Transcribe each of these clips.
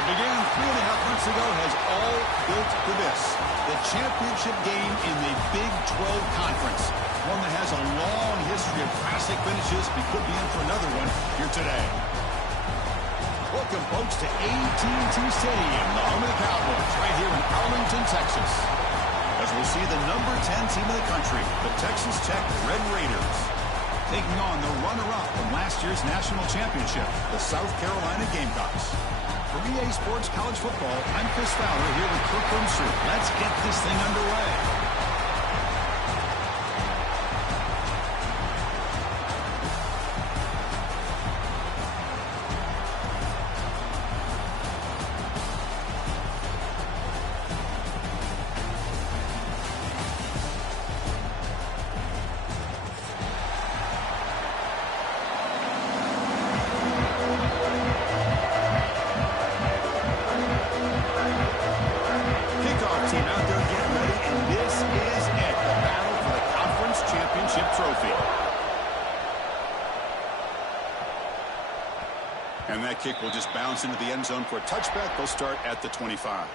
What began 3.5 months ago has all built to this. The championship game in the Big 12 Conference. One that has a long history of classic finishes. We could be in for another one here today. Welcome, folks, to AT&T Stadium, the home of the Cowboys, right here in Arlington, Texas. As we'll see the number 10 team in the country, the Texas Tech Red Raiders, taking on the runner-up from last year's national championship, the South Carolina Gamecocks. For EA Sports College Football, I'm Chris Fowler here with Kirk Broomster. Let's get this thing underway. And that kick will just bounce into the end zone for a touchback. They'll start at the 25.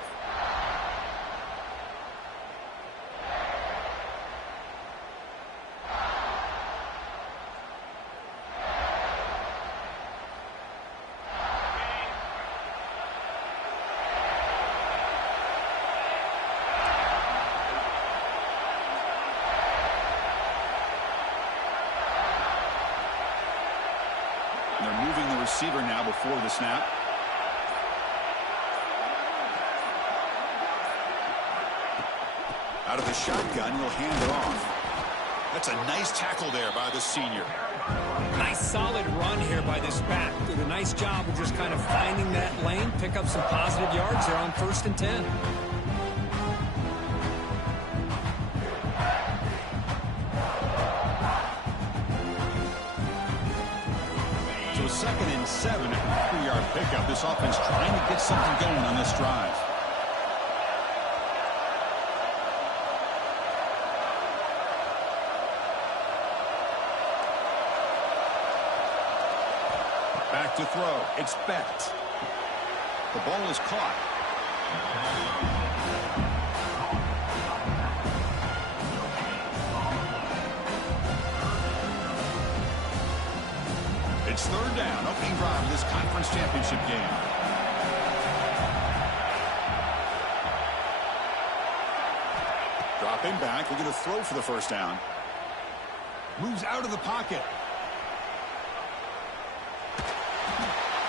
They're moving the receiver now before the snap. Out of the shotgun, he'll hand it off. That's a nice tackle there by the senior. Nice solid run here by this back. Did a nice job of just kind of finding that lane, pick up some positive yards there on 1st and 10. So 2nd and 7 at the 3-yard pickup. This offense trying to get something going on this drive. Back to throw. It's Bett. The ball is caught. It's 3rd down, opening drive of this conference championship game. Dropping back, we're going to throw for the 1st down. Moves out of the pocket.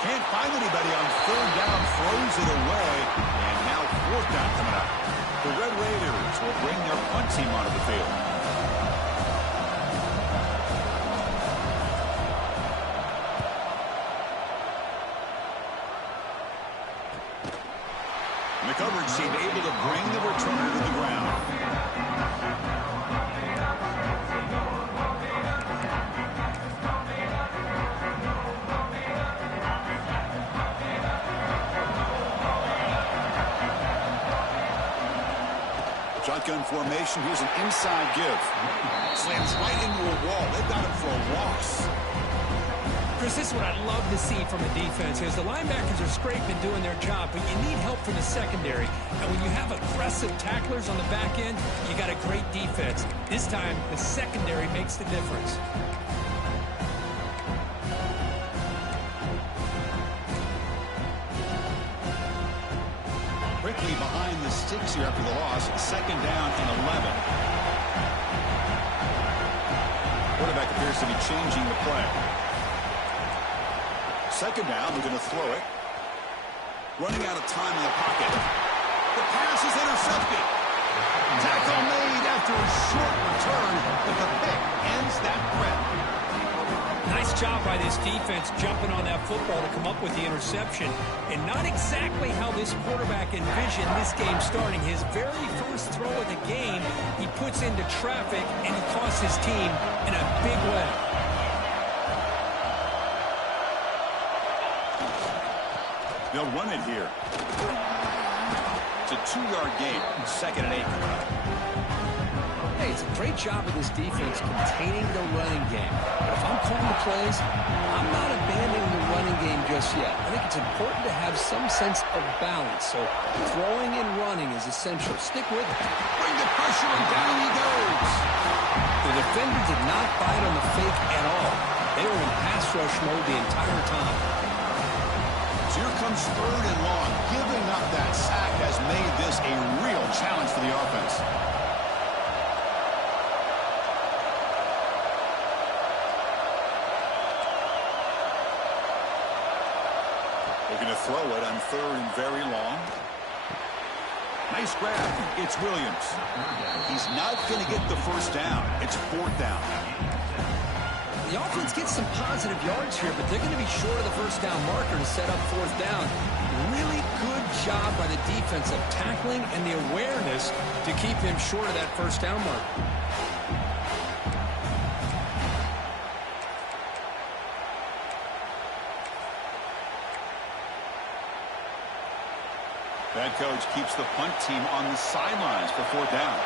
Can't find anybody on 3rd down, throws it away, and now 4th down coming up. The Red Raiders will bring their punt team onto the field. And the coverage team able to bring the returner to the ground. Shotgun formation. Here's an inside give. Slams right into a wall. They've got him for a loss. Chris, this is what I love to see from a defense is the linebackers are scraping doing their job, but you need help from the secondary. And when you have aggressive tacklers on the back end, you got a great defense. This time, the secondary makes the difference. Quickly behind the sticks here after the loss. 2nd down and 11. Quarterback appears to be changing the play. 2nd down, we're going to throw it. Running out of time in the pocket. The pass is intercepted. Tackle made after a short return, but the pick ends that threat. Nice job by this defense jumping on that football to come up with the interception. And not exactly how this quarterback envisioned this game starting. His very first throw of the game, he puts into traffic, and he costs his team in a big way. They'll run it here. It's a 2-yard gain. 2nd and 8 coming up. Hey, it's a great job of this defense containing the running game. But if I'm calling the plays, I'm not abandoning the running game just yet. I think it's important to have some sense of balance. So throwing and running is essential. Stick with it. Bring the pressure, and down he goes. The defender did not bite on the fake at all. They were in pass rush mode the entire time. So here comes 3rd and long. Giving up that sack has made this a real challenge for the offense. Looking to throw it on 3rd and very long. Nice grab. It's Williams. He's not going to get the first down. It's 4th down. The offense gets some positive yards here, but they're going to be short of the first down marker to set up 4th down. Really good job by the defense of tackling and the awareness to keep him short of that first down marker. That coach keeps the punt team on the sidelines for 4th down.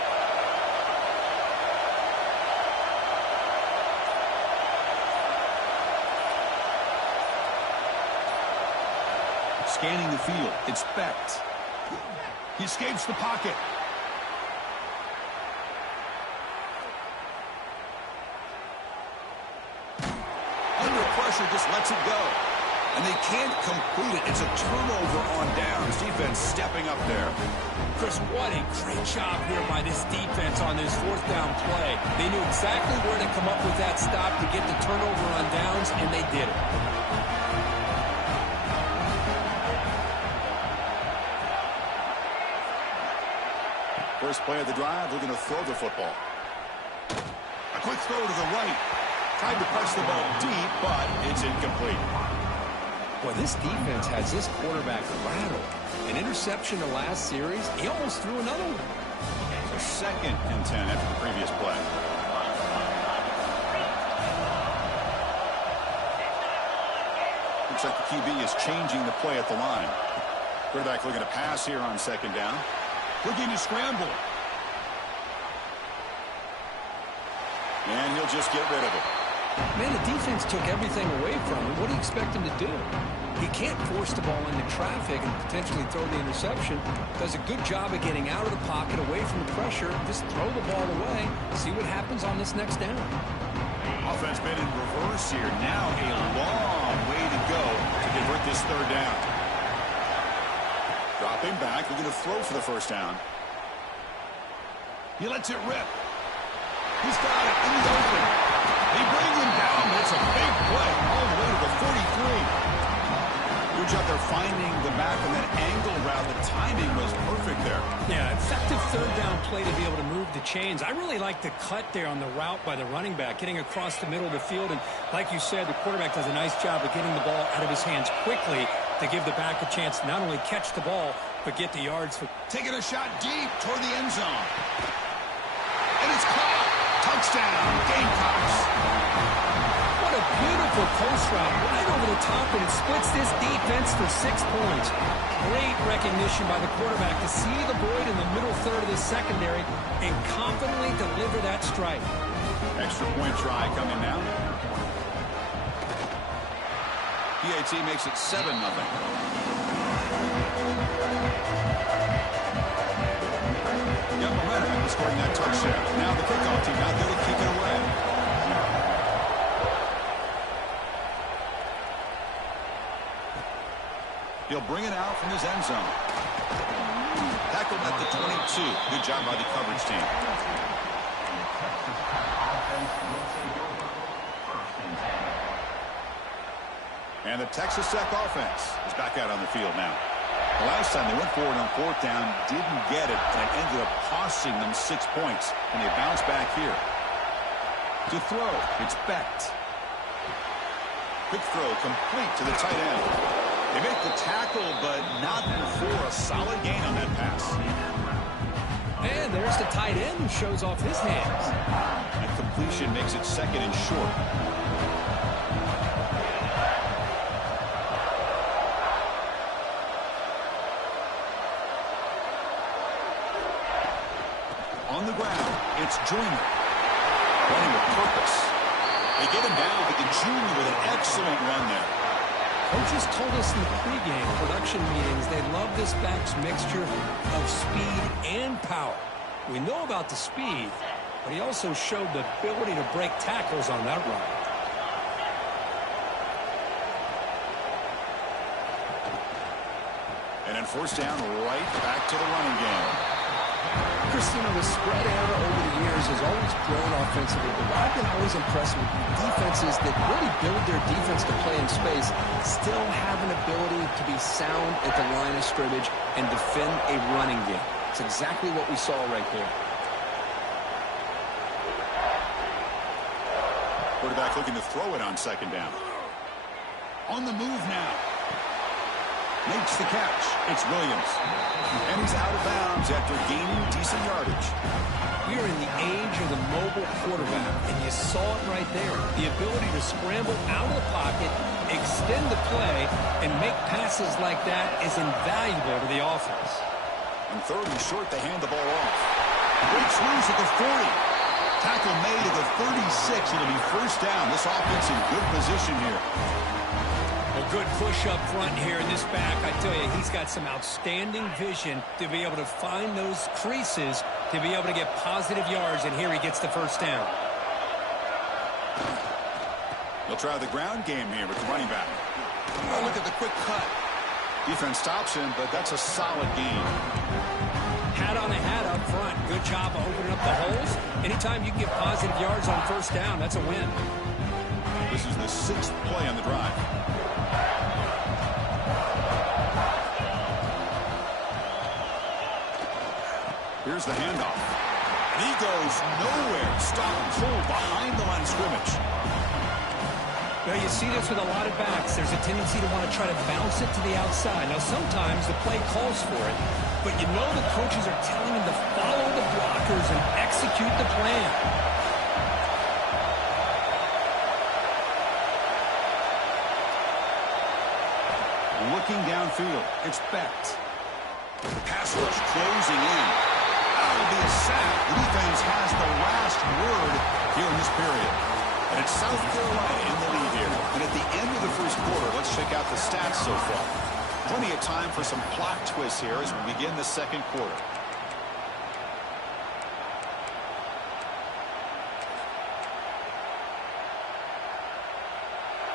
Scanning the field, it's Becht. He escapes the pocket. Under pressure, just lets it go. And they can't complete it. It's a turnover on downs. Defense stepping up there. Chris, what a great job here by this defense on this 4th down play. They knew exactly where to come up with that stop to get the turnover on downs, and they did it. First play of the drive, they're going to throw the football. A quick throw to the right. Tried to press the ball deep, but it's incomplete. Well, this defense has this quarterback rattled. An interception the last series, he almost threw another one. So 2nd and 10 after the previous play. Looks like the QB is changing the play at the line. Quarterback looking to pass here on 2nd down. Looking to scramble. And he'll just get rid of it. Man, the defense took everything away from him. What do you expect him to do? He can't force the ball into traffic and potentially throw the interception. Does a good job of getting out of the pocket, away from the pressure. Just throw the ball away. See what happens on this next down. Offense been in reverse here. Now a long way to go to convert this 3rd down. Dropping back, looking to throw for the first down. He lets it rip. He's got it in the open. They bring him down. It's a big play all the way to the 43. Good job there finding the back on that angle route. The timing was perfect there. Yeah, effective 3rd down play to be able to move the chains. I really like the cut there on the route by the running back, getting across the middle of the field. And like you said, the quarterback does a nice job of getting the ball out of his hands quickly to give the back a chance to not only catch the ball, but get the yards. Taking a shot deep toward the end zone. And it's caught. Touchdown, Gamecocks. What a beautiful post route right over the top, and it splits this defense for 6 points. Great recognition by the quarterback to see the void in the middle third of the secondary and confidently deliver that strike. Extra point try coming now. PAT makes it 7-0. Got momentum after scoring that touchdown. Now the kickoff team out there to kick it away. He'll bring it out from his end zone. Tackled at the 22. Good job by the coverage team. And the Texas Tech offense is back out on the field now. The last time they went forward on 4th down, didn't get it, and it ended up costing them 6 points. And they bounce back here. To throw, it's Becht. Quick throw complete to the tight end. They make the tackle, but not before a solid gain on that pass. And there's the tight end who shows off his hands. That completion makes it 2nd and short. On the ground, it's Joyner. Running with purpose. They get him down, but the junior with an excellent run there. Coaches told us in the pregame production meetings they love this back's mixture of speed and power. We know about the speed, but he also showed the ability to break tackles on that run. And then first down, right back to the running game. Christina, the spread era over the years has always grown offensively, but I've been always impressed with defenses that really build their defense to play in space, still have an ability to be sound at the line of scrimmage and defend a running game. It's exactly what we saw right there. Quarterback looking to throw it on second down. On the move now. Makes the catch. It's Williams. And he's out of bounds after gaining decent yardage. We are in the age of the mobile quarterback, and you saw it right there. The ability to scramble out of the pocket, extend the play, and make passes like that is invaluable to the offense. On third and short, they hand the ball off. Breaks loose at the 40. Tackle made at the 36. It'll be first down. This offense in good position here. A good push up front here in this back. I tell you, he's got some outstanding vision to be able to find those creases, to be able to get positive yards, and here he gets the first down. They'll try the ground game here with the running back. Oh, look at the quick cut. Defense stops him, but that's a solid gain. Hat on a hat up front. Good job of opening up the holes. Anytime you can get positive yards on first down, that's a win. This is the 6th play on the drive. Here's the handoff. And he goes nowhere. Stop and pull behind the line of scrimmage. You know, you see this with a lot of backs. There's a tendency to want to try to bounce it to the outside. Now, sometimes the play calls for it, but you know the coaches are telling him to follow the blockers and execute the plan. Looking downfield. It's Becht. Pass rush closing in. That'll be a sack. The defense has the last word here in this period. And it's South Carolina in the lead here. And at the end of the first quarter, let's check out the stats so far. Plenty of time for some plot twists here as we begin the second quarter.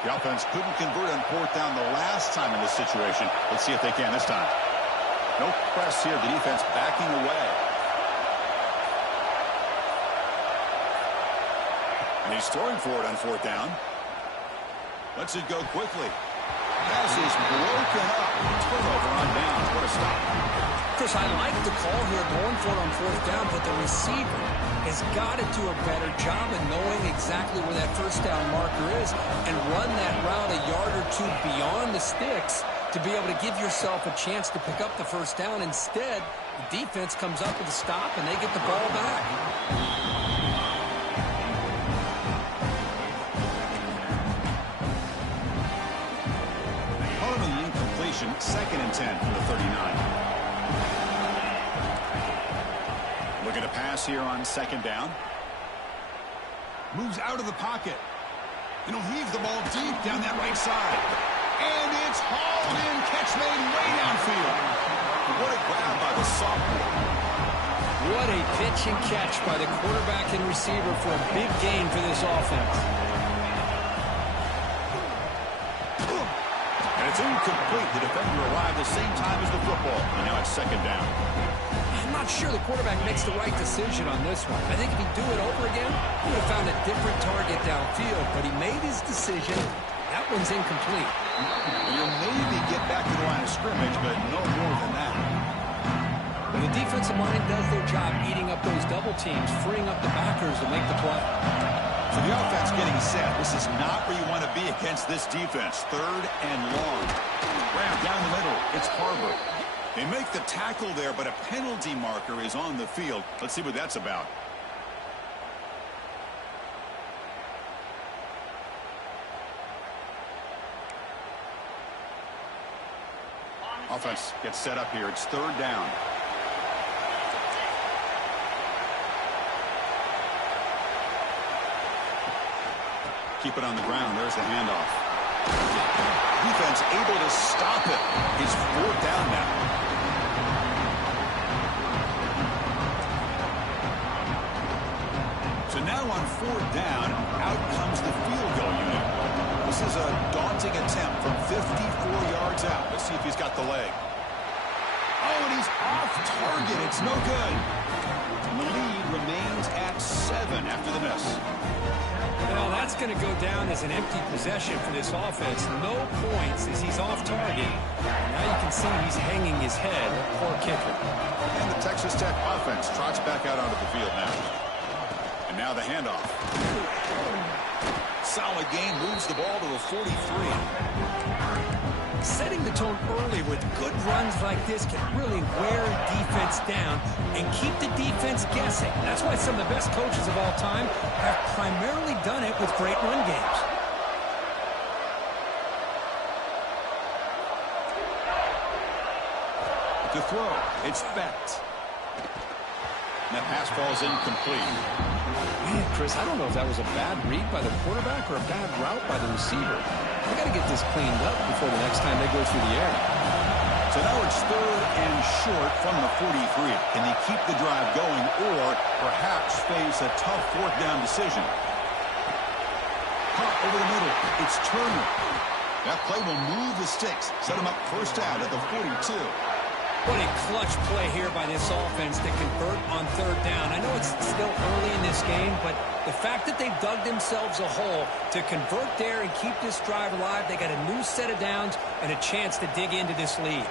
The offense couldn't convert on fourth down the last time in this situation. Let's see if they can this time. No press here. The defense backing away. And he's throwing for it on fourth down. Lets it go quickly. Pass is broken up. Turnover on downs. What a stop. Chris, I like the call here going for it on fourth down, but the receiver has got to do a better job of knowing exactly where that first down marker is and run that route a yard or two beyond the sticks to be able to give yourself a chance to pick up the first down. Instead, the defense comes up with a stop and they get the ball back. Second and 10 from the 39. Looking to pass here on second down. Moves out of the pocket. And he'll heave the ball deep down that right side. And it's hauled in. Catch made way downfield. What a grab by the sophomore. What a pitch and catch by the quarterback and receiver for a big gain for this offense. It's incomplete. The defender arrived the same time as the football. And now it's second down. I'm not sure the quarterback makes the right decision on this one. I think if he'd do it over again, he would have found a different target downfield. But he made his decision. That one's incomplete. You'll maybe get back to the line of scrimmage, but no more than that. When the defensive line does their job eating up those double teams, freeing up the backers to make the play. So the offense getting set. This is not where you want to be against this defense. Third and long. Grab down the middle. It's Harbor. They make the tackle there, but a penalty marker is on the field. Let's see what that's about. Offense gets set up here. It's third down. Keep it on the ground. There's the handoff. Defense defense able to stop it. It's 4th down now. So now on 4th down, out comes the field goal unit. This is a daunting attempt from 54 yards out. Let's see if he's got the leg. Oh, and he's off target. It's no good. And the lead remains at 7 after the miss. Well, that's going to go down as an empty possession for this offense. No points as he's off target. Now you can see he's hanging his head. Poor kicker. And the Texas Tech offense trots back out onto the field now. And now the handoff. Solid gain, moves the ball to the 43. Setting the tone early with good runs like this can really wear defense down and keep the defense guessing. That's why some of the best coaches of all time have primarily done it with great run games. To throw, it's Becht. And that pass falls incomplete. Man, Chris, I don't know if that was a bad read by the quarterback or a bad route by the receiver. I got to get this cleaned up before the next time they go through the air. So now it's 3rd and short from the 43. Can they keep the drive going or perhaps face a tough 4th down decision? Caught over the middle. It's Turner. That play will move the sticks. Set him up 1st down at the 42. What a clutch play here by this offense to convert on 3rd down. I know it's still early in this game, but the fact that they've dug themselves a hole to convert there and keep this drive alive, they got a new set of downs and a chance to dig into this lead.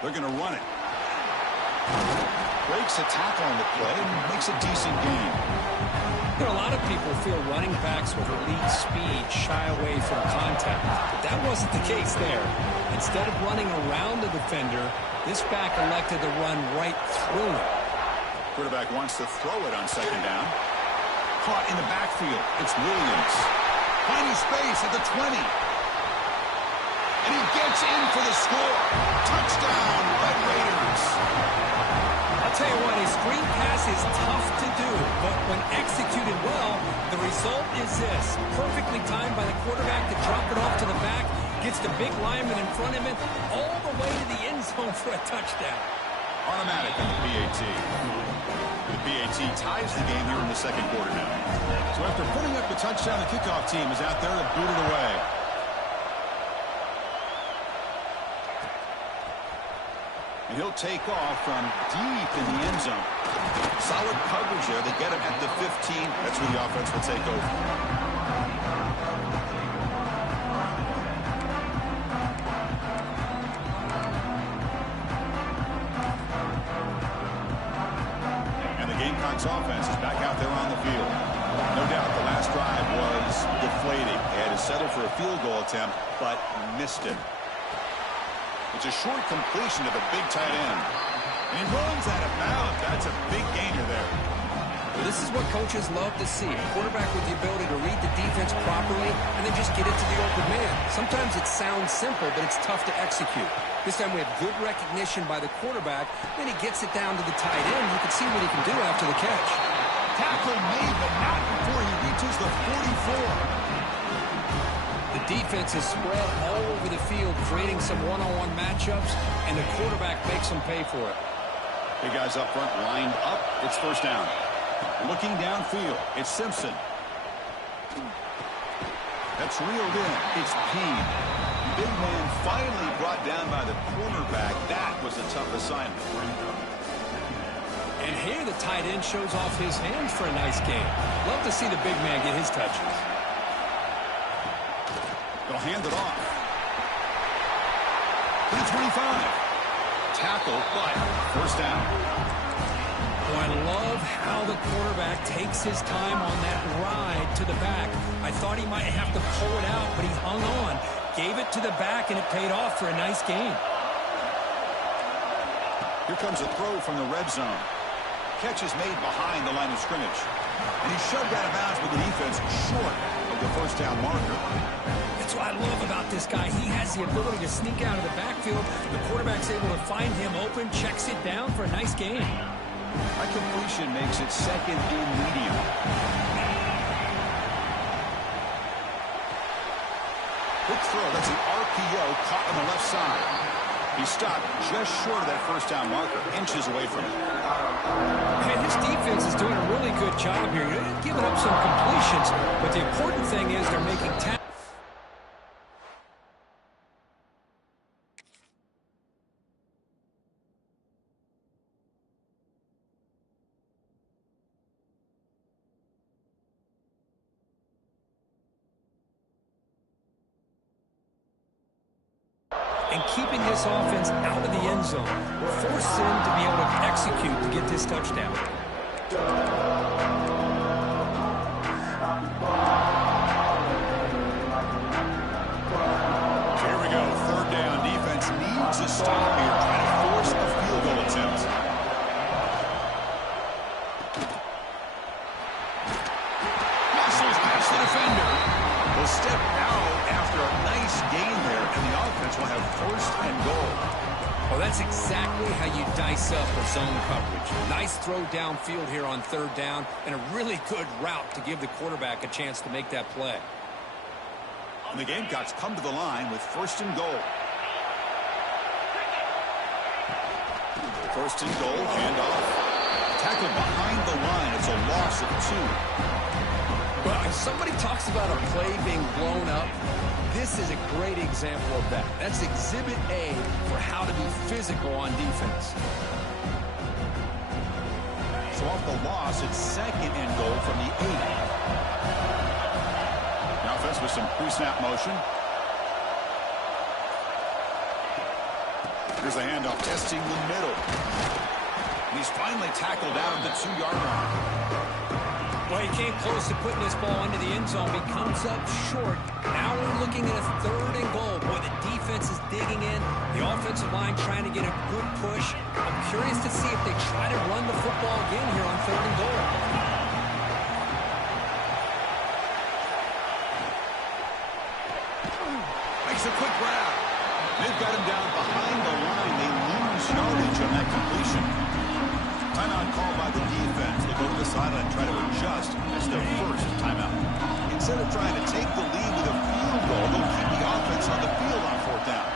They're going to run it. Breaks a tackle on the play and makes a decent gain. You know, a lot of people feel running backs with elite speed shy away from contact, but that wasn't the case there. Instead of running around the defender, this back elected to run right through him. Quarterback wants to throw it on 2nd down. Caught in the backfield. It's Williams. Finding space at the 20. And he gets in for the score. Touchdown, Red Raiders. I'll tell you what, a screen pass is tough to do, but when executed well, the result is this. Perfectly timed by the quarterback to drop it off to the back, gets the big lineman in front of him, all the way to the end zone for a touchdown. Automatic on the PAT. The PAT ties the game here in the 2nd quarter now. So after putting up the touchdown, the kickoff team is out there to boot it away. And he'll take off from deep in the end zone. Solid coverage there. They get him at the 15. That's where the offense will take over. And the Gamecocks offense is back out there on the field. No doubt the last drive was deflating. They had to settle for a field goal attempt, but missed it. It's a short completion to the big tight end. And he runs out of bounds. That's a big gainer there. Well, this is what coaches love to see. A quarterback with the ability to read the defense properly and then just get it to the open man. Sometimes it sounds simple, but it's tough to execute. This time we have good recognition by the quarterback. Then he gets it down to the tight end. You can see what he can do after the catch. Tackle made, but not before he reaches the 44. The defense is spread all over the field, creating some one-on-one matchups, and the quarterback makes them pay for it. Big guys up front lined up. It's 1st down. Looking downfield, it's Simpson. That's reeled in. It's Payne. Big man finally brought down by the cornerback. That was a tough assignment. And here the tight end shows off his hands for a nice game. Love to see the big man get his touches. They'll hand it off. To the 25. Tackle, but 1st down. Oh, I love how the quarterback takes his time on that ride to the back. I thought he might have to pull it out, but he hung on. Gave it to the back, and it paid off for a nice gain. Here comes a throw from the red zone. Catch is made behind the line of scrimmage. And he's shoved out of bounds with the defense short of the 1st down marker. That's what I love about this guy. He has the ability to sneak out of the backfield. The quarterback's able to find him open, checks it down for a nice gain. That completion completion makes it second and medium. Quick throw. That's an RPO caught on the left side. He stopped just short of that first down marker, inches away from it. Man, this defense is doing a really good job here. They're giving up some completions, but the important thing is they're making tackles. And keeping this offense out of the end zone will force them to be able to execute to get this touchdown. Here we go. Third down. Defense needs a stop here, trying to force a field goal attempt. Muscles past the defender. Will step out after a nice gain there, and the offense will have first and goal. Well, that's exactly how you dice up a zone coverage. Nice throw downfield here on third down, and a really good route to give the quarterback a chance to make that play. And the Gamecocks come to the line with first and goal. First and goal, handoff. Tackle behind the line. It's a loss of 2. Well, if somebody talks about a play being blown up, this is a great example of that. That's Exhibit A for how to be physical on defense. So off the loss, it's second and goal from the 8. The offense with some pre-snap motion. Here's the handoff, testing the middle. And he's finally tackled down at the 2-yard line. Well, he came close to putting this ball into the end zone, but he comes up short. Now we're looking at a third and goal. Boy, the defense is digging in. The offensive line trying to get a good push. I'm curious to see if they try to run the football again here on third and goal. Makes a quick grab. They've got him down behind the line. They lose yardage on that completion. Timeout called by the defense. They go to the sideline and try to adjust. That's their first timeout. Instead of trying to take the lead with a field goal, they'll keep the offense on the field on fourth down.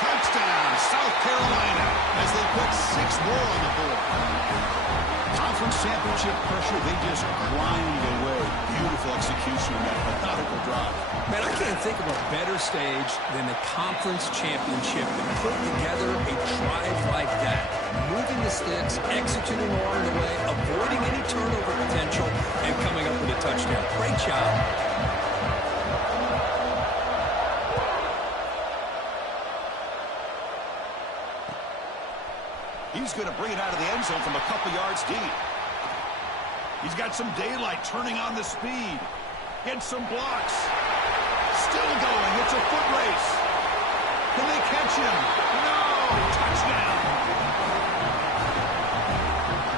Touchdown, South Carolina, as they put 6 more on the board. Conference championship pressure, they just grind away. Beautiful execution in that methodical drive. Man, I can't think of a better stage than the conference championship to put together a drive like that. Moving the sticks, executing along the way, avoiding any turnover potential, and coming up with a touchdown. Great job. He's going to bring it out of the end zone from a couple yards deep. He's got some daylight turning on the speed. Gets some blocks. Still going. It's a foot race. Can they catch him? No! Touchdown!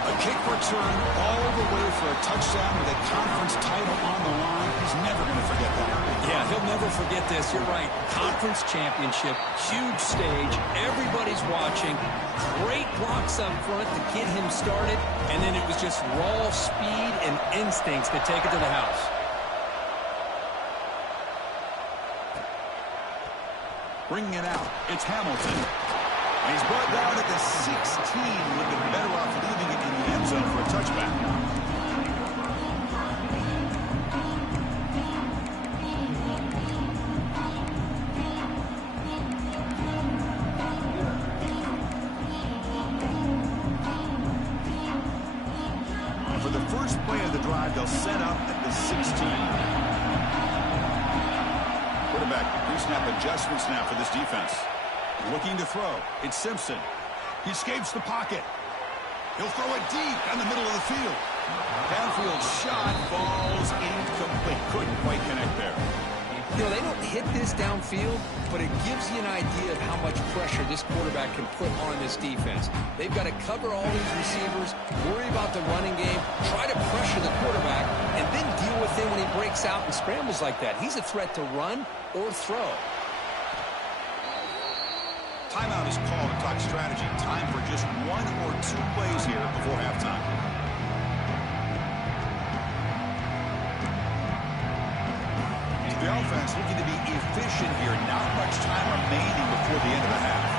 A kick return all the way for a touchdown with a conference title on the line. He's never going to forget that. Yeah, he'll never forget this. You're right. Conference championship, huge stage. Everybody's watching. Great blocks up front to get him started. And then it was just raw speed and instincts to take it to the house. Bringing it out, it's Hamilton. And he's brought down at the 16. Would have been better off leaving it in the end zone for a touchback. And for the first play of the drive, they'll set up at the 16. Quarterback, pre-snap adjustments now for this defense. Looking to throw. It's Simpson. He escapes the pocket. He'll throw it deep down the middle of the field. Downfield shot falls incomplete. Couldn't quite connect there. You know, they don't hit this downfield, but it gives you an idea of how much pressure this quarterback can put on this defense. They've got to cover all these receivers, worry about the running game, try to pressure the quarterback, and then deal with him when he breaks out and scrambles like that. He's a threat to run or throw. Timeout is called to talk strategy. Time for just one or 2 plays here before halftime. The offense looking to be efficient here. Not much time remaining before the end of the half.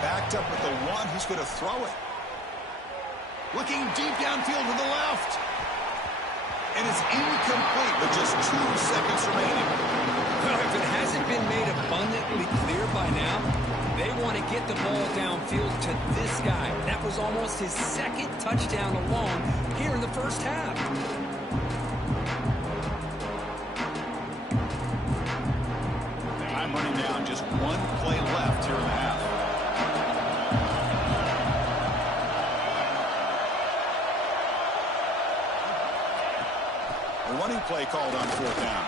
Backed up at the 1. He's going to throw it. Looking deep downfield to the left. And it's incomplete with just 2 seconds remaining. Well, if it hasn't been made abundantly clear by now, they want to get the ball downfield to this guy. That was almost his 2nd touchdown alone here in the first half. I'm running down, just 1 play left here in the half. A running play called on 4th down.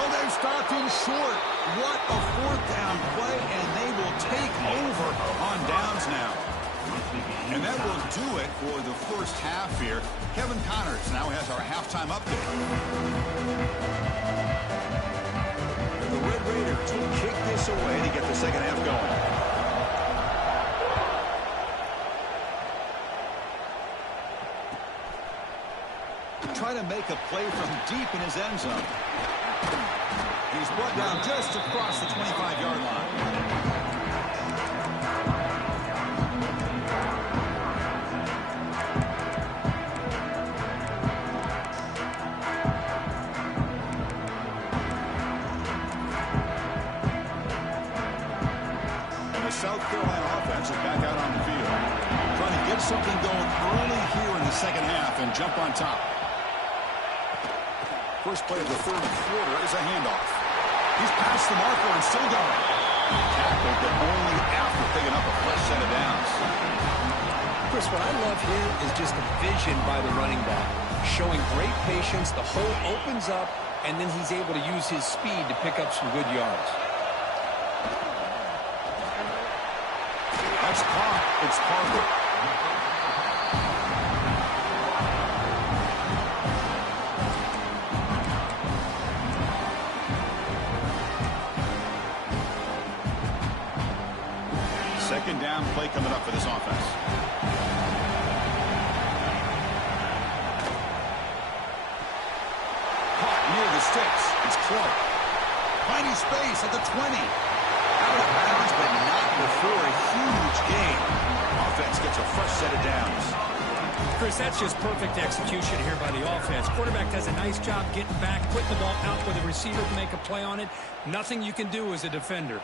Oh, they've stopped him short. What a 4th down play, and they will take over on downs now. And that will do it for the first half here. Kevin Connors now has our halftime update. The Red Raiders will kick this away to get the second half going. Trying to make a play from deep in his end zone. He's brought down just across the 25-yard line. South Carolina offense is back out on the field. Trying to get something going early here in the second half and jump on top. First play of the 3rd quarter is a handoff. He's past the marker and still going. Tackled, but only after picking up a fresh set of downs. Chris, what I love here is just the vision by the running back. Showing great patience, the hole opens up, and then he's able to use his speed to pick up some good yards. That's caught. It's Parker. Second down play coming up for this offense. Caught near the sticks. It's Clark. Finding space at the 20. Out of bounds, but not before a huge gain. Offense gets a fresh set of downs. Chris, that's just perfect execution here by the offense. Quarterback does a nice job getting back, putting the ball out where the receiver can make a play on it. Nothing you can do as a defender.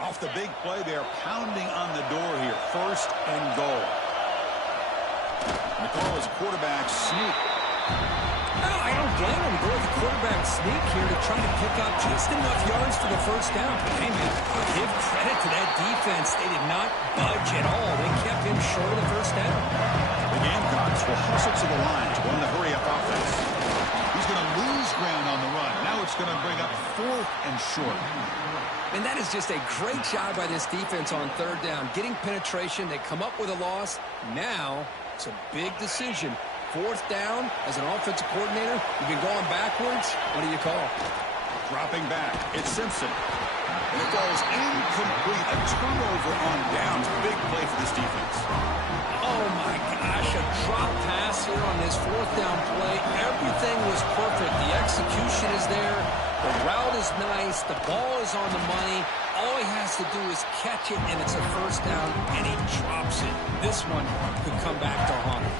Off the big play, they're pounding on the door here. 1st and goal. And the call is quarterback sneak. No, I don't blame him. Go with the quarterback sneak here to try to pick up just enough yards for the 1st down. But hey, man, give credit to that defense. They did not budge at all. They kept him short of the 1st down. The Gamecocks will hustle to the line to run the hurry-up offense. He's going to lose ground on the run. Now it's going to bring up 4th and short. And that is just a great job by this defense on 3rd down. Getting penetration. They come up with a loss. Now it's a big decision. 4th down, as an offensive coordinator, you've been going backwards. What do you call? Dropping back. It's Simpson. And it falls incomplete. A turnover on downs. Big play for this defense. Oh, my gosh. A drop pass here on this 4th down play. Everything was perfect. The execution is there. The route is nice. The ball is on the money. All he has to do is catch it, and it's a 1st down, and he drops it. This one could come back to haunt him.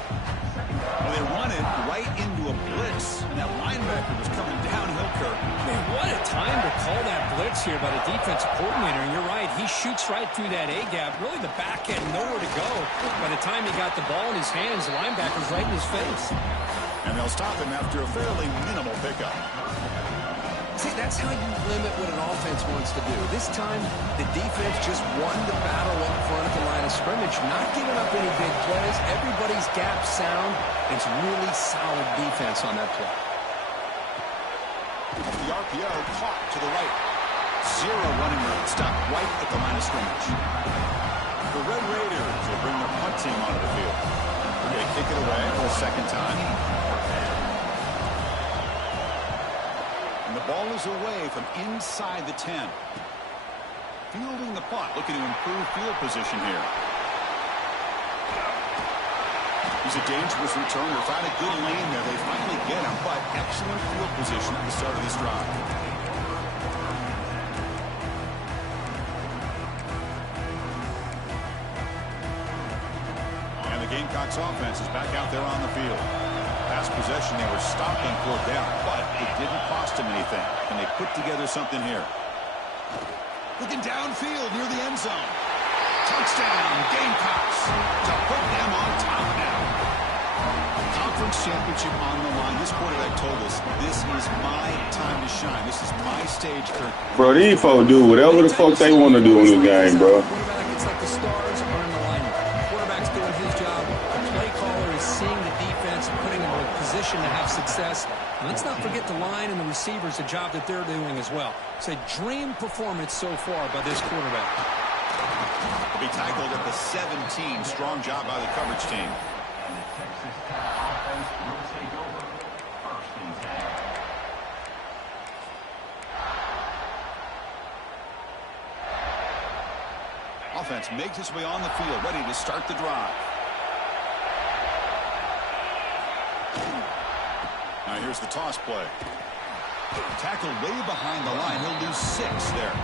Well, they run it right into a blitz, and that linebacker was coming downhill curve. Man, what a time to call that blitz here by the defensive coordinator. And you're right, he shoots right through that A-gap. Really, the back end, nowhere to go. By the time he got the ball in his hands, the linebacker's right in his face. And they'll stop him after a fairly minimal pickup. See, that's how you limit what an offense wants to do. This time, the defense just won the battle up front at the line of scrimmage, not giving up any big plays. Everybody's gap sound. It's really solid defense on that play. The RPO caught to the right. 0 running room. Stop right at the line of scrimmage. The Red Raiders will bring their punt team onto the field. They're going to kick it away for a 2nd time. And the ball is away from inside the 10. fielding the punt, looking to improve field position here. He's a dangerous returner. Found a good lane there. They finally get him, but excellent field position at the start of this drive. And the Gamecocks offense is back out there on the field. Past possession, they were stopping fourth down, but it didn't cost them anything. And they put together something here. Looking downfield near the end zone. Touchdown, Gamecocks, to put them on top now. Conference championship on the line. This quarterback told us, this is my time to shine. This is my stage, Kirk. Bro, these folks do whatever the fuck they want to do in this game, bro. It's like the stars are in alignment. The quarterback's doing his job. The play caller is seeing the defense and putting them in a position to have success. And let's not forget the line and the receivers, the job that they're doing as well. It's a dream performance so far by this quarterback. Be tackled at the 17. Strong job by the coverage team. Offense makes its way on the field, ready to start the drive. Now here's the toss play. Tackled way behind the line. He'll lose 6 there.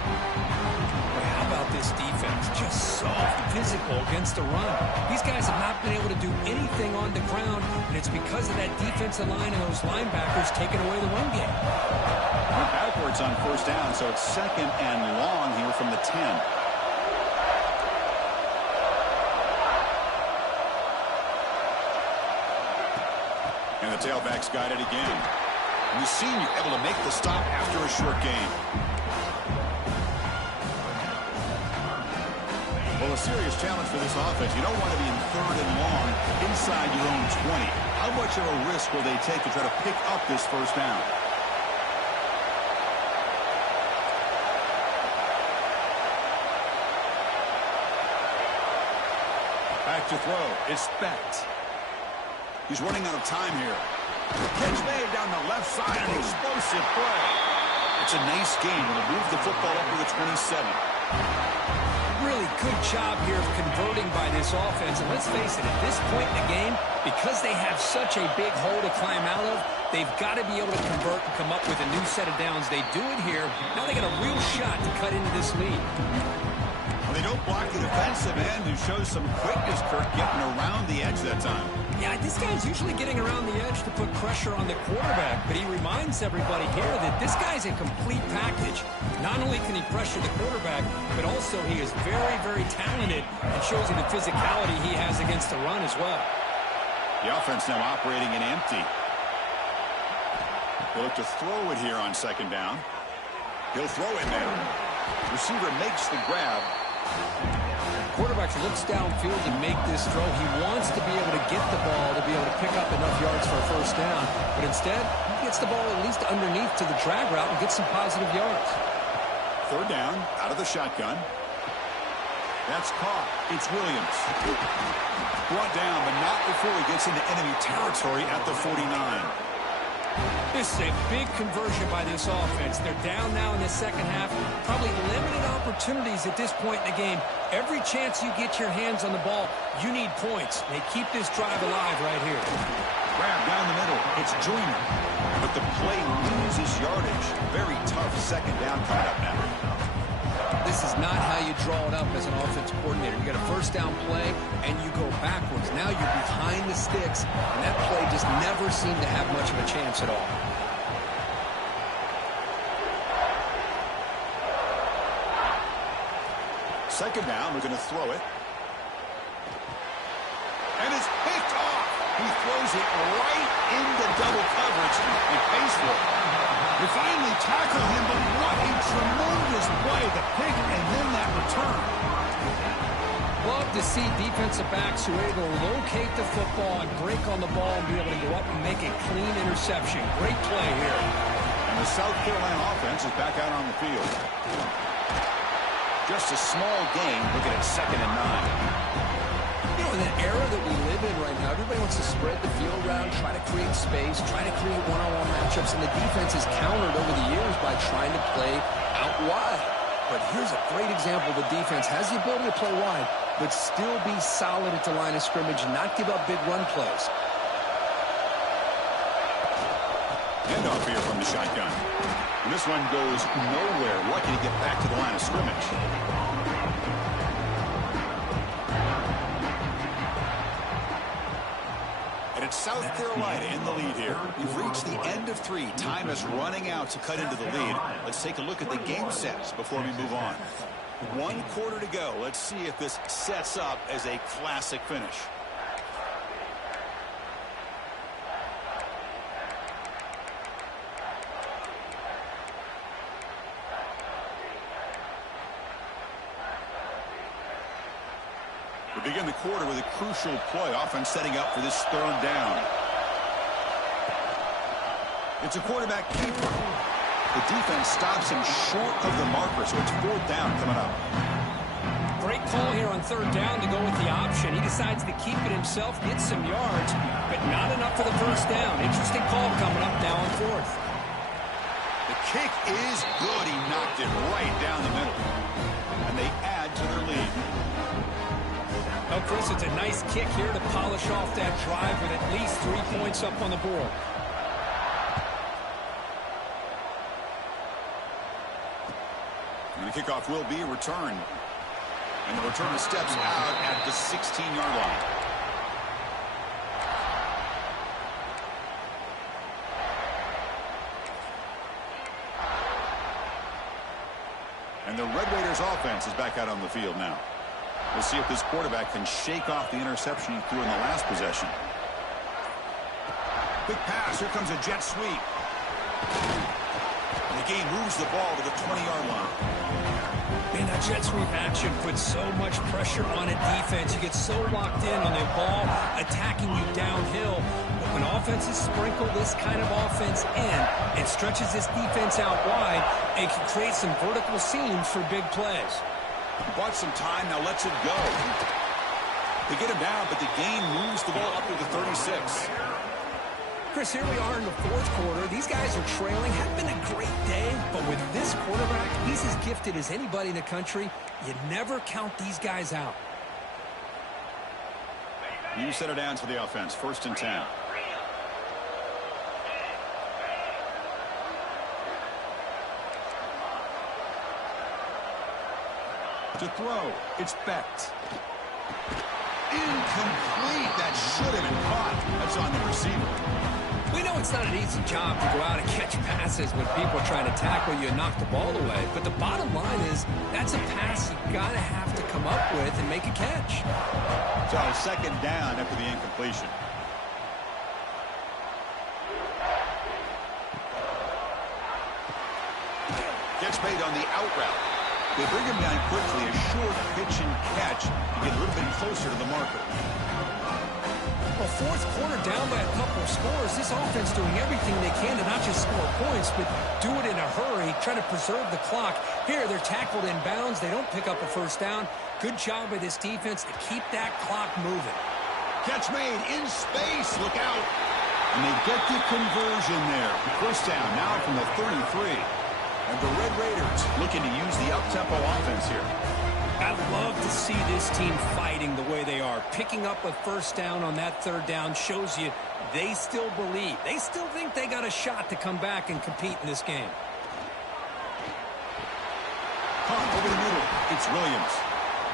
How about this defense? Just so physical against the run. These guys have not been able to do anything on the ground, and it's because of that defensive line and those linebackers taking away the run game. We're backwards on first down, so it's 2nd and long here from the 10. And the tailback's got it again. And the senior able to make the stop after a short gain. Well, a serious challenge for this offense. You don't want to be in 3rd and long inside your own 20. How much of a risk will they take to try to pick up this first down? Back to throw. It's Specht. He's running out of time here. Catch made down the left side. An explosive play. It's a nice game. It'll move the football up to the 27. Really good job here of converting by this offense. And let's face it, at this point in the game, because they have such a big hole to climb out of, they've got to be able to convert and come up with a new set of downs. They do it here. Now they got a real shot to cut into this lead. Well, they don't block the defensive end, who shows some quickness, Kirk, getting around the edge that time. Yeah, this guy's usually getting around the edge to put pressure on the quarterback, but he reminds everybody here that this guy's a complete package. Not only can he pressure the quarterback, but also he is very, very talented and shows you the physicality he has against the run as well. The offense now operating in empty. They'll look to throw it here on 2nd down. He'll throw it there. Receiver makes the grab. Quarterback looks downfield to make this throw. He wants to be able to get the ball to be able to pick up enough yards for a first down. But instead, he gets the ball at least underneath to the drag route and gets some positive yards. 3rd down, out of the shotgun. That's caught. It's Williams. Brought down, but not before he gets into enemy territory at the 49. This is a big conversion by this offense. They're down now in the 2nd half. Probably limited opportunities at this point in the game. Every chance you get your hands on the ball, you need points. They keep this drive alive right here. Grab down the middle. It's Joyner. But the play loses yardage. Very tough 2nd down coming up now. This is not how you draw it up as an offensive coordinator. You got a first down play, and you go backwards. Now you're behind the sticks, and that play just never seemed to have much of a chance at all. Second down, we're going to throw it. And it's picked off. He throws it right into double coverage and pays for it. They finally tackle him, but what a tremendous play. The pick and then that return. Love to see defensive backs who are able to locate the football and break on the ball and be able to go up and make a clean interception. Great play here. And the South Carolina offense is back out on the field. Just a small gain, looking at 2nd and 9. You know, in the era that we live in right now, everybody wants to spread the field around, try to create space, try to create one-on-one matchups, and the defense is countered over the years by trying to play out wide. But here's a great example. The defense has the ability to play wide, but still be solid at the line of scrimmage and not give up big run plays. Handoff here from the shotgun. And this one goes nowhere. Lucky to get back to the line of scrimmage. And it's South Carolina in the lead here. We've reached the end of 3. Time is running out to cut into the lead. Let's take a look at the game sets before we move on. 1 quarter to go. Let's see if this sets up as a classic finish. We begin the quarter with a crucial play, offense setting up for this 3rd down. It's a quarterback keeper. The defense stops him short of the marker, so it's 4th down coming up. Great call here on 3rd down to go with the option. He decides to keep it himself, get some yards, but not enough for the 1st down. Interesting call coming up now on 4th. The kick is good. He knocked it right down the middle. And they add to their lead. Oh, Chris, it's a nice kick here to polish off that drive with at least 3 points up on the board. And the kickoff will be a return. And the returner steps out at the 16-yard line. And the Red Raiders offense is back out on the field now. We'll see if this quarterback can shake off the interception he threw in the last possession. Big pass. Here comes a jet sweep. And the game moves the ball to the 20-yard line. Man, that jet sweep action puts so much pressure on a defense. You get so locked in on the ball attacking you downhill. But when offenses sprinkle this kind of offense in, it stretches this defense out wide and can create some vertical seams for big plays. Bought some time, now lets it go. They get him down, but the game moves the ball up to the 36. Chris, here we are in the 4th quarter. These guys are trailing. Hadn't been a great day, but with this quarterback, he's as gifted as anybody in the country. You never count these guys out. New set of downs for the offense. 1st and 10. To throw, it's Becht. Incomplete. That should have been caught. That's on the receiver. We know it's not an easy job to go out and catch passes when people are trying to tackle you and knock the ball away. But the bottom line is that's a pass you got to have to come up with and make a catch. So 2nd down after the incompletion. Gets made on the out route. They bring him down quickly, a short pitch and catch to get a little bit closer to the marker. Well, 4th quarter down by a couple of scores. This offense doing everything they can to not just score points, but do it in a hurry, trying to preserve the clock. Here, they're tackled in bounds. They don't pick up a 1st down. Good job by this defense to keep that clock moving. Catch made in space. Look out. And they get the conversion there. 1st down now from the 33. And the Red Raiders looking to use the up-tempo offense here. I love to see this team fighting the way they are. Picking up a 1st down on that 3rd down shows you they still believe. They still think they got a shot to come back and compete in this game. Caught over the middle. It's Williams.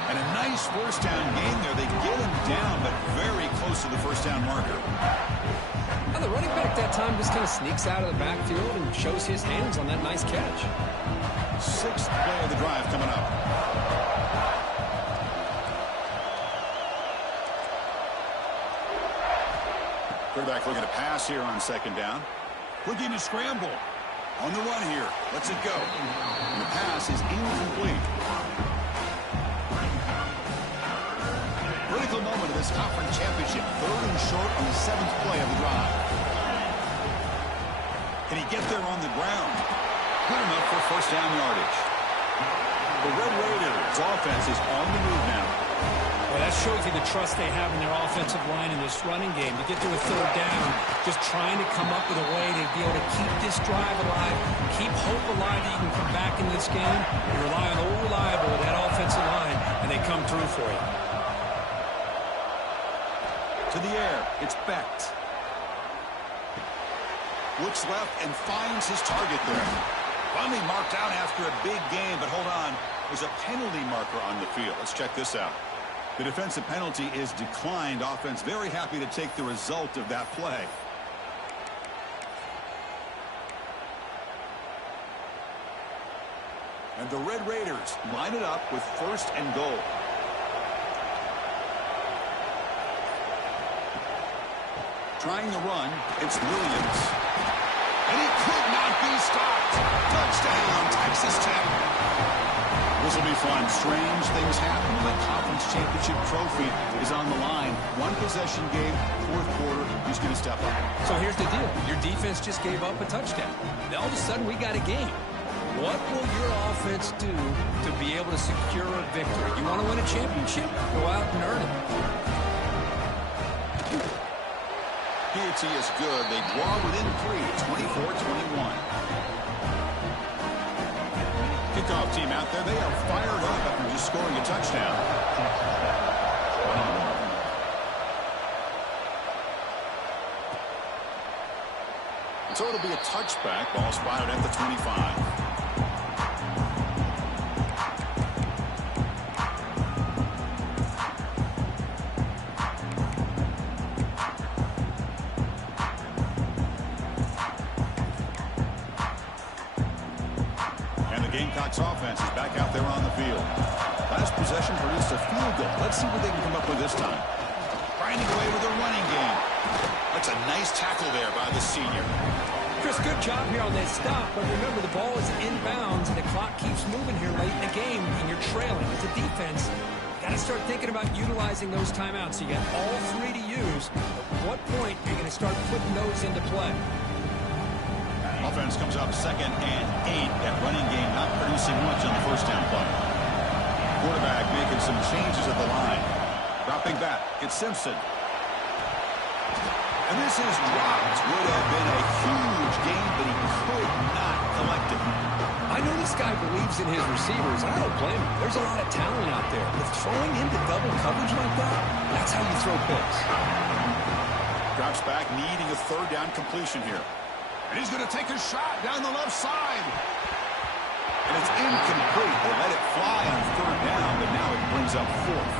And a nice 1st down gain there. They get him down, but very close to the 1st down marker. The running back that time just kind of sneaks out of the backfield and shows his hands on that nice catch. 6th play of the drive coming up. Quarterback looking to pass here on 2nd down. Looking to scramble. On the run here. Lets it go. And the pass is incomplete. Critical moment of this conference championship. 3rd and short on the 7th play of the drive. Can he get there on the ground? Good enough for 1st down yardage. The Red Raiders offense is on the move now. Well, that shows you the trust they have in their offensive line in this running game. To get to a third down, just trying to come up with a way to be able to keep this drive alive, keep hope alive that you can come back in this game. You rely on old reliable with that offensive line, and they come through for you. To the air, it's Becht. Looks left and finds his target there. Finally marked out after a big game, but hold on. There's a penalty marker on the field. Let's check this out. The defensive penalty is declined. Offense very happy to take the result of that play. And the Red Raiders line it up with 1st and goal. Trying the run, it's Williams. And he could not be stopped. Touchdown, Texas Tech. This will be fun. Strange things happen when the conference championship trophy is on the line. One possession game, 4th quarter, who's going to step up? So here's the deal. Your defense just gave up a touchdown. Now all of a sudden we got a game. What will your offense do to be able to secure a victory? You want to win a championship? Go out and earn it. Piety is good. They draw within 3, 24-21. Kickoff team out there. They are fired up after just scoring a touchdown. So it'll be a touchback. Ball spotted at the 25. Gamecocks offense is back out there on the field. Last possession produced a field goal. Let's see what they can come up with this time. Finding away with a running game. That's a nice tackle there by the senior. Chris, good job here on that stop, but remember the ball is inbounds and the clock keeps moving here late in the game and you're trailing. As a defense, you got to start thinking about utilizing those timeouts. You got all 3 to use. At what point are you going to start putting those into play? Offense comes up 2nd and 8. That running game not producing much on the 1st down play. Quarterback making some changes at the line. Dropping back, it's Simpson. And this is dropped. Would have been a huge game, but he could not collect it. I know this guy believes in his receivers, and I don't blame him. There's a lot of talent out there. But throwing into double coverage like that, that's how you throw picks. Drops back, needing a 3rd down completion here. And he's going to take a shot down the left side. And it's incomplete. They let it fly on 3rd down, but now it brings up 4th.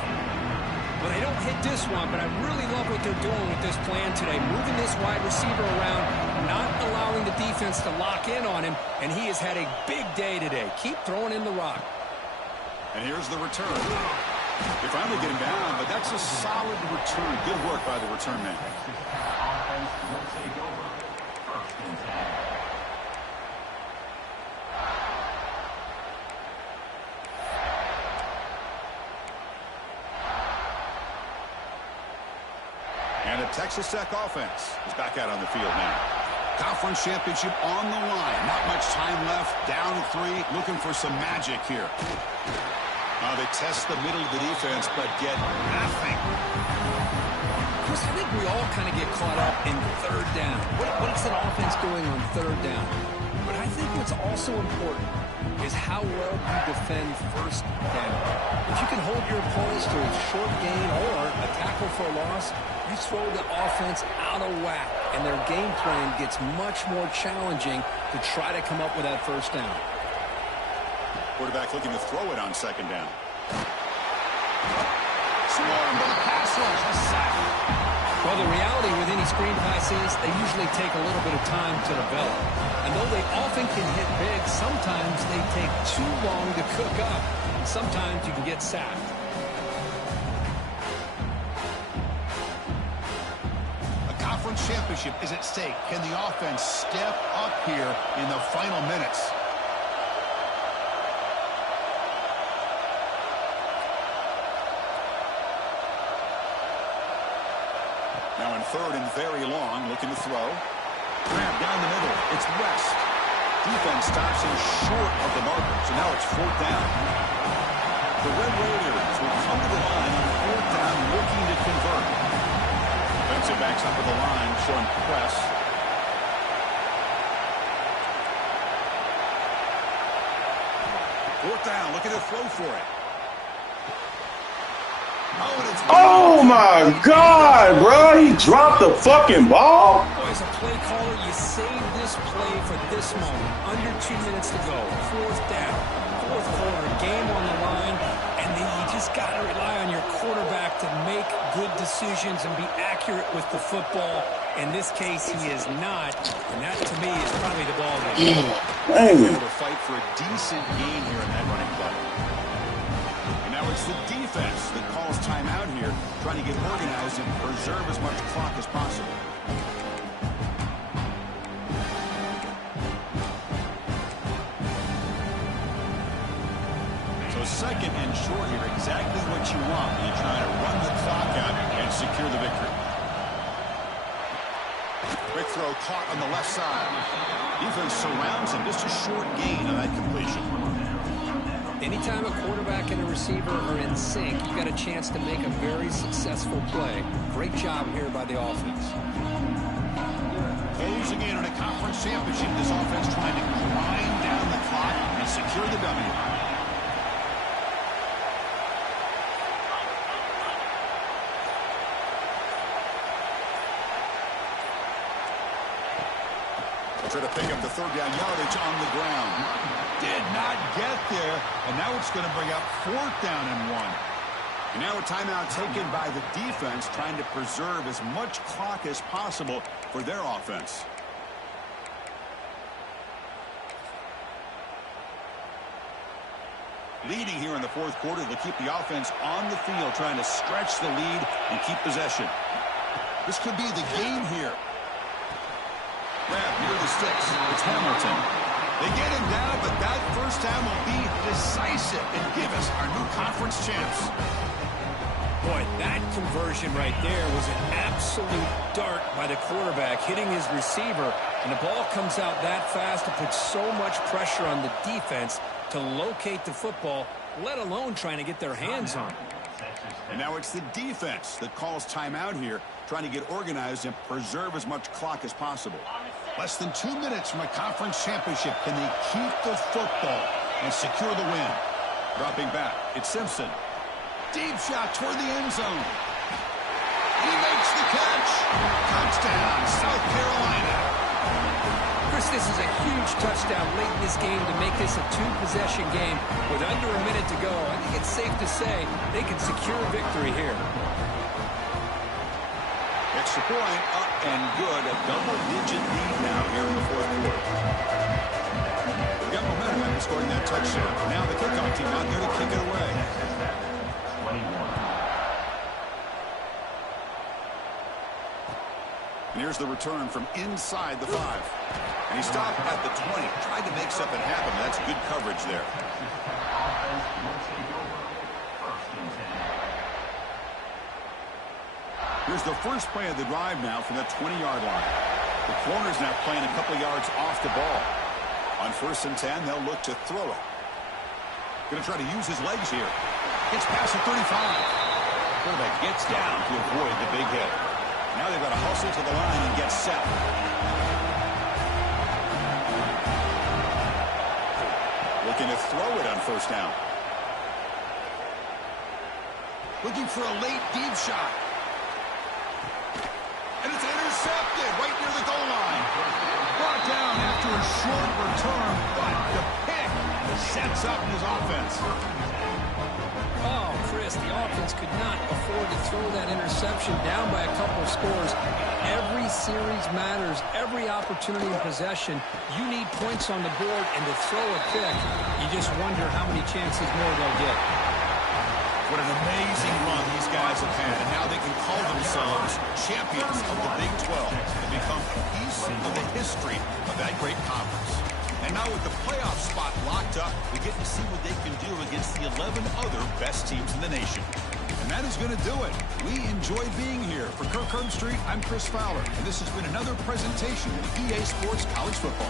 Well, they don't hit this one, but I really love what they're doing with this plan today. Moving this wide receiver around, not allowing the defense to lock in on him, and he has had a big day today. Keep throwing in the rock. And here's the return. They finally get him down, but that's a solid return. Good work by the return man. And the Texas Tech offense is back out on the field now. Conference championship on the line. Not much time left. Down 3. Looking for some magic here. They test the middle of the defense, but get nothing. Chris, I think we all kind of get caught up in 3rd down. What is that offense doing on 3rd down? But I think what's also important is how well you defend 1st down. If you can hold your opponents to a short gain or a tackle for a loss, you throw the offense out of whack, and their game plan gets much more challenging to try to come up with that 1st down. Quarterback looking to throw it on 2nd down. Swarmed by the pass rush. A sack. Well, the reality with any screen pass is they usually take a little bit of time to develop. And though they often can hit big, sometimes they take too long to cook up. And sometimes you can get sacked. A conference championship is at stake. Can the offense step up here in the final minutes? Now in 3rd and very long, looking to throw. Grab down the middle. It's West. Defense stops him short of the marker, so now it's 4th down. The Red Raiders will come to the line on 4th time looking to convert. Defensive backs up at the line, showing press. Fourth down, looking to throw for it. Oh my God, bro! He dropped the fucking ball. Boy, as a play caller, you save this play for this moment. Under 2 minutes to go. Fourth down, fourth quarter, game on the line, and then you just got to rely on your quarterback to make good decisions and be accurate with the football. In this case, he is not, and that to me is probably the ball game. Dang. To fight for a decent gain here in that running play. And now it's the defense that calls timeout here, trying to get organized and preserve as much clock as possible. So second and short here, exactly what you want when you're trying to run the clock out and secure the victory. Quick throw caught on the left side. Defense surrounds him. Just a short gain on that completion. Anytime a quarterback and a receiver are in sync, you got a chance to make a very successful play. Great job here by the offense. Closing in on a conference championship, this offense trying to grind down the clock and secure the W. Try to pick up the third down yardage on the ground. Did not get there, and now it's going to bring up fourth down and 1. And now a timeout taken by the defense, trying to preserve as much clock as possible for their offense. Leading here in the fourth quarter to keep the offense on the field, trying to stretch the lead and keep possession. This could be the game here. Grab near the sticks. It's Hamilton. They get him down, but that first down will be decisive and give us our new conference champs. Boy, that conversion right there was an absolute dart by the quarterback, hitting his receiver, and the ball comes out that fast to put so much pressure on the defense to locate the football, let alone trying to get their hands on it. And now it's the defense that calls timeout here, trying to get organized and preserve as much clock as possible. Less than 2 minutes from a conference championship. Can they keep the football and secure the win? Dropping back, it's Simpson. Deep shot toward the end zone. He makes the catch. Touchdown, South Carolina. Chris, this is a huge touchdown late in this game to make this a two-possession game. With under a minute to go, I think it's safe to say they can secure victory here. Extra point, up and good. A double-digit lead now here in the fourth quarter. We got momentum after scoring that touchdown. Now the kickoff team out there to kick it away. And here's the return from inside the 5. And he stopped at the 20. Tried to make something happen. That's good coverage there. Here's the first play of the drive now from the 20-yard line. The corner's now playing a couple yards off the ball. On 1st and 10, they'll look to throw it. Going to try to use his legs here. Gets past the 35. Quarterback gets down to avoid the big hit. Now they've got to hustle to the line and get set. Looking to throw it on 1st down. Looking for a late deep shot. And it's intercepted right near the goal line. Brought down after a short return, but the pick sets up his offense. Oh, Chris, the offense could not afford to throw that interception down by a couple of scores. Every series matters. Every opportunity in possession. You need points on the board, and to throw a pick, you just wonder how many chances more they'll get. What an amazing run these guys have had, and now they can call themselves champions of the Big 12 and become a piece of the history of that great conference. And now with the playoff spot locked up, we get to see what they can do against the 11 other best teams in the nation. And that is going to do it. We enjoyed being here. For Kirk Herbstreit, I'm Chris Fowler, and this has been another presentation of EA Sports College Football.